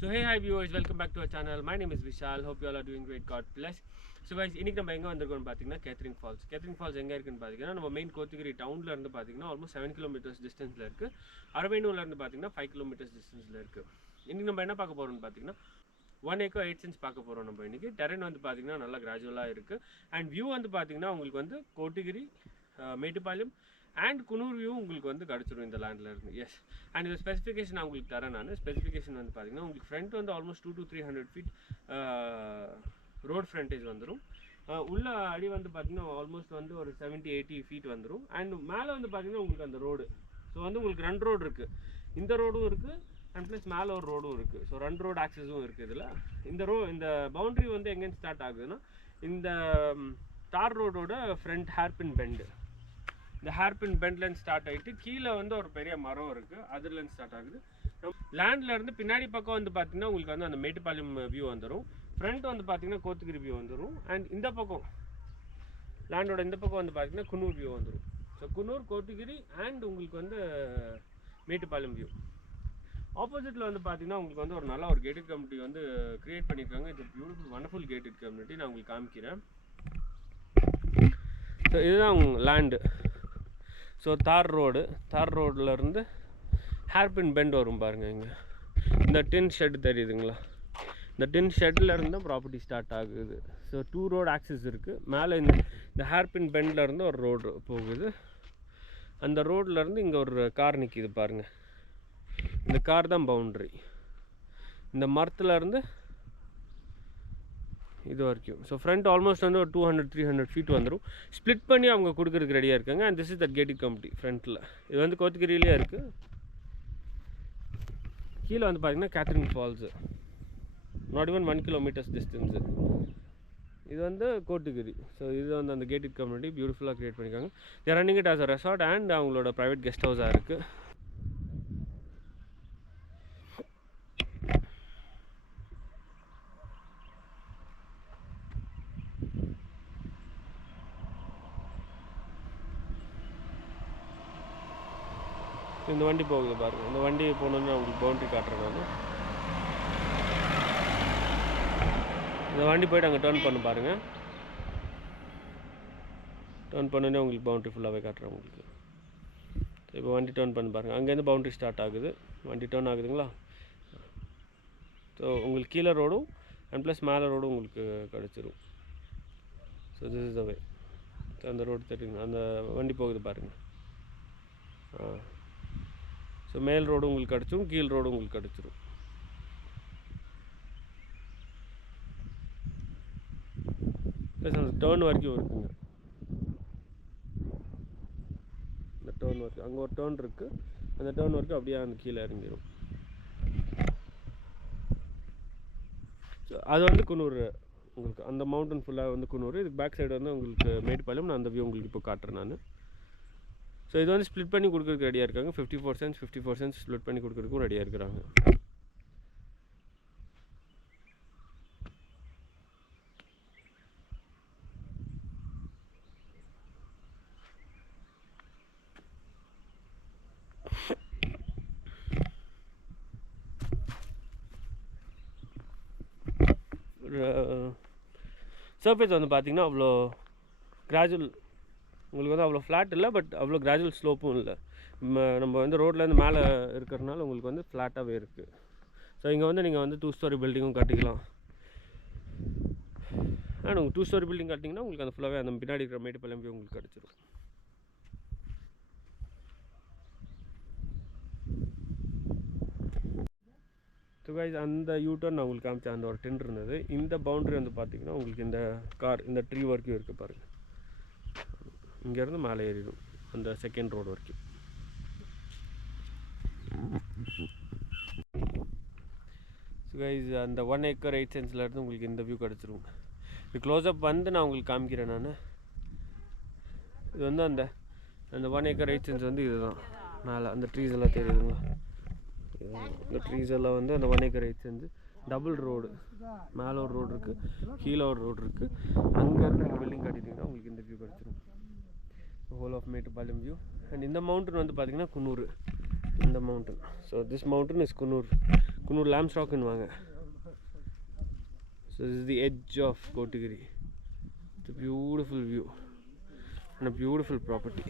So hey hi viewers, welcome back to our channel. My name is Vishal. Hope you all are doing great. God bless. So guys, இன்னைக்கு நம்ம எங்க வந்திருக்கோம்னு பாத்தீங்கன்னா catering falls. Catering falls எங்க இருக்குன்னு பாத்தீங்கன்னா நம்ம மெயின் கோத்தகிரி டவுன்ல இருந்து பாத்தீங்கன்னா ஆல்மோஸ்ட் 7 கிலோமீட்டர்ஸ் டிஸ்டன்ஸ்ல இருக்கு. அரவேனூர்ல இருந்து பாத்தீங்கன்னா 5 கிலோமீட்டர்ஸ் டிஸ்டன்ஸ்ல இருக்கு. இன்னைக்கு நம்ம என்ன பார்க்க போறோம்னு பாத்தீங்கன்னா 1 acre 8 cents பார்க்க போறோம் நம்ம இன்னைக்கு. டெரென் வந்து பாத்தீங்கன்னா நல்லா கிராஜுவலா இருக்கு. அண்ட் வியூ வந்து பாத்தீங்கன்னா உங்களுக்கு வந்து கோத்தகிரி, மேட்டுப்பாளையம் அண்ட் குனூர் வியூ உங்களுக்கு வந்து கிடச்சிடும் இந்த லேண்டில் இருந்து. எஸ், அண்ட் இந்த ஸ்பெசிஃபிகேஷன் நான் உங்களுக்கு தரேன். நான் ஸ்பெசிஃபிகேஷன் வந்து பார்த்தீங்கன்னா உங்களுக்கு ஃப்ரண்ட் வந்து almost 200 to 300 feet road frontage வந்துடும். உள்ள அடி வந்து பார்த்தீங்கன்னா ஆல்மோஸ்ட் வந்து ஒரு 70-80 feet வந்துடும். அண்ட் மேலே வந்து பார்த்தீங்கன்னா உங்களுக்கு அந்த ரோடு, ஸோ வந்து உங்களுக்கு 2 ரோடு இருக்குது. இந்த ரோடும் இருக்குது அண்ட் ப்ளஸ் மேலே ஒரு ரோடும் இருக்குது. ஸோ 2 ரோடு ஆக்சஸும் இருக்குது இதில். இந்த பவுண்ட்ரி வந்து எங்கேருந்து ஸ்டார்ட் ஆகுதுன்னா இந்த தார் ரோடோட ஃப்ரண்ட் ஹேர்பின் பெண்டு, இந்த ஹேர்பின் பெண்ட்லேருந்து ஸ்டார்ட் ஆகிட்டு கீழே வந்து ஒரு பெரிய மரம் இருக்குது, அதுலேருந்து ஸ்டார்ட் ஆகுது. லேண்டில் இருந்து பின்னாடி பக்கம் வந்து பார்த்தீங்கன்னா உங்களுக்கு வந்து அந்த மேட்டுப்பாளையம் வியூ வந்துடும். ஃப்ரண்ட் வந்து பார்த்தீங்கன்னா கோத்தகிரி வியூ வந்துடும். அண்ட் இந்த பக்கம் லேண்டோட இந்த பக்கம் வந்து பார்த்தீங்கன்னா குன்னூர் வியூ வந்துடும். ஸோ குன்னூர், கோத்தகிரி அண்ட் உங்களுக்கு வந்து மேட்டுப்பாளையம் வியூ. ஆப்போசிட்டில் வந்து பார்த்தீங்கன்னா உங்களுக்கு வந்து ஒரு நல்ல ஒரு கேட்டட் கம்யூனிட்டி வந்து க்ரியேட் பண்ணியிருக்காங்க. It's beautiful wonderful gated community. நான் உங்களுக்கு காமிக்கிறேன். ஸோ இதுதான் லேண்டு. ஸோ தார் ரோட்லேருந்து ஹேர்பின் பெண்ட் வரும் பாருங்கள். இங்கே இந்த டின் ஷெட் தெரியுதுங்களா, இந்த டின் ஷெட்லேருந்து தான் ப்ராப்பர்ட்டி ஸ்டார்ட் ஆகுது. ஸோ 2 ரோடு ஆக்சஸ் இருக்குது. மேலே இந்த ஹேர்பின் பெண்ட்லேருந்து ஒரு ரோடு போகுது. அந்த ரோட்லேருந்து இங்கே ஒரு கார் நிற்கிது பாருங்கள், இந்த கார் தான் பவுண்ட்ரி. இந்த மரத்துலேருந்து இது வரைக்கும். ஸோ ஃப்ரண்ட் ஆல்மோஸ்ட் வந்து ஒரு 200-300 feet வந்துடும். ஸ்ப்ளிட் பண்ணி அவங்க கொடுக்குறதுக்கு ரெடியாக இருக்காங்க. And this is that gated community ஃப்ரண்ட்டில். இது வந்து கோத்தகிரியிலே இருக்குது. கீழே வந்து பார்த்தீங்கன்னா catering falls, not even 1 kilometers distance. இது வந்து கோத்தகிரி. ஸோ இது வந்து அந்த கேட்டட் கம்யூனிட்டி பியூட்டிஃபுல்லாக க்ரியேட் பண்ணியிருக்காங்க. They running it as a resort and அவங்களோட ப்ரைவேட் கெஸ்ட் ஹவுஸாக இருக்குது. இந்த வண்டி போகுது பாருங்கள். இந்த வண்டி போகணுன்னு உங்களுக்கு பவுண்ட்ரி காட்டுறேன் நான். இந்த வண்டி போய்ட்டு அங்கே டேர்ன் பண்ண பாருங்கள். டேர்ன் பண்ணோன்னே உங்களுக்கு பவுண்ட்ரி ஃபுல்லாகவே காட்டுறேன் உங்களுக்கு. இப்போ வண்டி டேர்ன் பண்ணி பாருங்கள். அங்கேருந்து பவுண்ட்ரி ஸ்டார்ட் ஆகுது. வண்டி டேர்ன் ஆகுதுங்களா. ஸோ உங்களுக்கு கீழே ரோடும் அண்ட் ப்ளஸ் மேலே ரோடும் உங்களுக்கு கிடச்சிரும். ஸோ திஸ் இஸ் த வே. அந்த ரோடு தெரியுங்க, அந்த வண்டி போகுது பாருங்கள். ஸோ மேல் ரோடு உங்களுக்கு கிடச்சிரும், கீழ் ரோடு உங்களுக்கு கிடச்சிரும். ப்ளஸ் அந்த டேர்ன் வரைக்கும் இருக்குங்க. இந்த டேர்ன் வரைக்கும் அங்கே ஒரு டேர்ன் இருக்குது. அந்த டேர்ன் வரைக்கும் அப்படியே அந்த கீழே இறங்கிடும். ஸோ அது வந்து குன்னூர். உங்களுக்கு அந்த மவுண்டன் ஃபுல்லாக வந்து குன்னூர். இதுக்கு பேக் சைடு வந்து உங்களுக்கு மேட்டுப்பாளையம். நான் அந்த வியூ உங்களுக்கு இப்போ காட்டுறேன் நான். ஸோ இது வந்து ஸ்ப்ளிட் பண்ணி கொடுக்குறதுக்கு ரெடியாக இருக்காங்க. 54 cents 54 cents ஸ்ப்ளிட் பண்ணி கொடுக்குறதுக்கும் ரெடியாக இருக்கிறாங்க. சர்ஃபேஸ் வந்து பார்த்திங்கன்னா அவ்வளோ கிராஜுவல், உங்களுக்கு வந்து அவ்வளோ ஃப்ளாட் இல்லை, பட் அவ்வளோ கிராஜுவல் ஸ்லோப்பும் இல்லை. நம்ம வந்து ரோட்லேருந்து மேலே இருக்கிறதுனால உங்களுக்கு வந்து ஃப்ளாட்டாகவே இருக்குது. ஸோ இங்கே வந்து நீங்கள் வந்து 2 story பில்டிங்கும் கட்டிக்கலாம். அண்ட் உங்களுக்கு 2 story பில்டிங் கட்டிங்கன்னா உங்களுக்கு அந்த ஃபுல்லாகவே அந்த பின்னாடி இருக்கிற மேட்டுப்பாளையம் வியூ உங்களுக்கு கிடச்சிடும். ஸோ கைஸ், அந்த யூட்டர்ன் நான் உங்களுக்கு காமிச்சேன். அந்த ஒரு டின் இருந்தது. இந்த பவுண்ட்ரி வந்து பார்த்திங்கன்னா உங்களுக்கு இந்த கார் இந்த ட்ரீ வரைக்கும் இருக்குது பாருங்கள். இங்கேருந்து மேலே ஏறிடும் அந்த செகண்ட் ரோடு வரைக்கும். ஸோ கைஸ், அந்த 1 acre 8 centsலேருந்து உங்களுக்கு இந்த வியூ கிடச்சிரும். இது க்ளோஸ்அப் வந்து நான் உங்களுக்கு காமிக்கிறேன் நான். இது வந்து அந்த 1 acre 8 cents வந்து இதுதான். மேலே அந்த ட்ரீஸ் எல்லாம் தெரியுதுங்களா. இந்த ட்ரீஸ் எல்லாம் வந்து அந்த 1 acre 8 cents டபுள் ரோடு. மேலே ஒரு ரோடு இருக்குது, கீழே ஒரு ரோடு இருக்குது. அங்கேருந்து நீங்கள் பில்டிங் கட்டிட்டிங்கன்னா உங்களுக்கு இந்த வியூ கிடச்சிரும். whole of Metupalayam view. And in the mountain வந்து பார்த்தீங்கன்னா குன்னூர், இந்த mountain. So this mountain is Coonoor. Coonoor லாம்ஸ்டாக்னுவாங்க. So this is the edge of Kotagiri. It's a beautiful view and a beautiful property.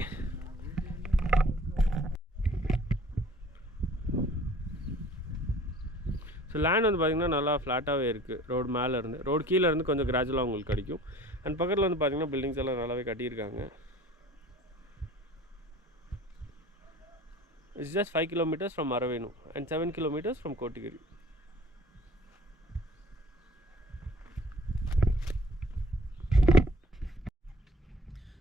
So land வந்து பார்த்திங்கன்னா நல்லா ஃப்ளாட்டாகவே இருக்குது. Road மேலே இருந்து ரோடு கீழே இருந்து கொஞ்சம் கிராஜுவலாக உங்களுக்கு கிடைக்கும். அண்ட் பக்கத்தில் வந்து பார்த்திங்கன்னா பில்டிங்ஸ் எல்லாம் நல்லாவே கட்டியிருக்காங்க. It's just 5 kilometers from Aravenu and 7 kilometers from Kotagiri.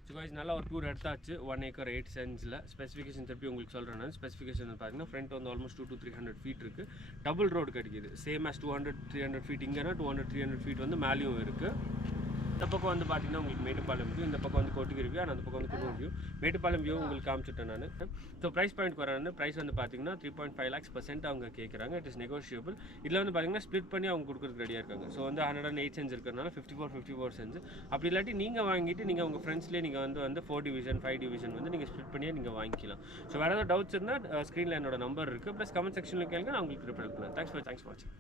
So guys, நல்லா ஒரு டூர் எடுத்தாச்சு. 1 acre 8 cents. ஸ்பெசிஃபிகேஷன் திருப்பி உங்களுக்கு சொல்கிறேன். நான் ஸ்பெசிஃபிகேஷன் பார்த்தீங்கன்னா ஃப்ரண்ட் வந்து ஆல்மோஸ்ட் 200 to 300 feet இருக்குது. டபுள் ரோடு கிடைக்கிது. சேம் as 200-300 feet இங்கேனா 200-300 feet வந்து மேலேயும் இருக்குது. இந்த பக்கம் வந்து பார்த்தீங்கன்னா உங்களுக்கு மேட்டுப்பாளையம் வியூ, இந்த பக்கம் வந்து கோட்டகிரி வியூ, அந்த பக்கம் வந்து குன்னூர் வியூ. மேட்டுப்பாளையம் வியூ உங்களுக்கு காமிச்சிட்டேன் நான். ஸோ ப்ரைஸ் பாயிண்ட் வரேன். ப்ரைஸ் வந்து பார்த்தீங்கன்னா 3.5 lakhs% அவங்க கேட்குறாங்க. It is negotiable. இதில் வந்து பார்த்தீங்கன்னா ஸ்ப்ளிட் பண்ணி அவங்க கொடுக்குறதுக்கு ரெடியாக இருக்காங்க. ஸோ வந்து 108 cents இருக்கிறதுனால 54 cents. அப்படி இல்லாட்டி நீங்கள் வாங்கிட்டு நீங்கள் உங்கள் ஃப்ரெண்ட்ஸ்லேயே நீங்கள் வந்து 4 division 5 division வந்து நீங்கள் ஸ்ப்ளிட் பண்ணியே நீங்கள் வாங்கிக்கலாம். ஸோ வேறு ஏதாவது டவுட்ஸ் இருந்தால் ஸ்க்ரீனில் என்னோட நம்பர் இருக்குது. ப்ளஸ் கமெண்ட் செக்ஷனில் கேளுங்க, நான் உங்களுக்கு ரிப்ளை பண்ணுறேன். தேங்க்ஸ் ஃபார் வாட்சிங்.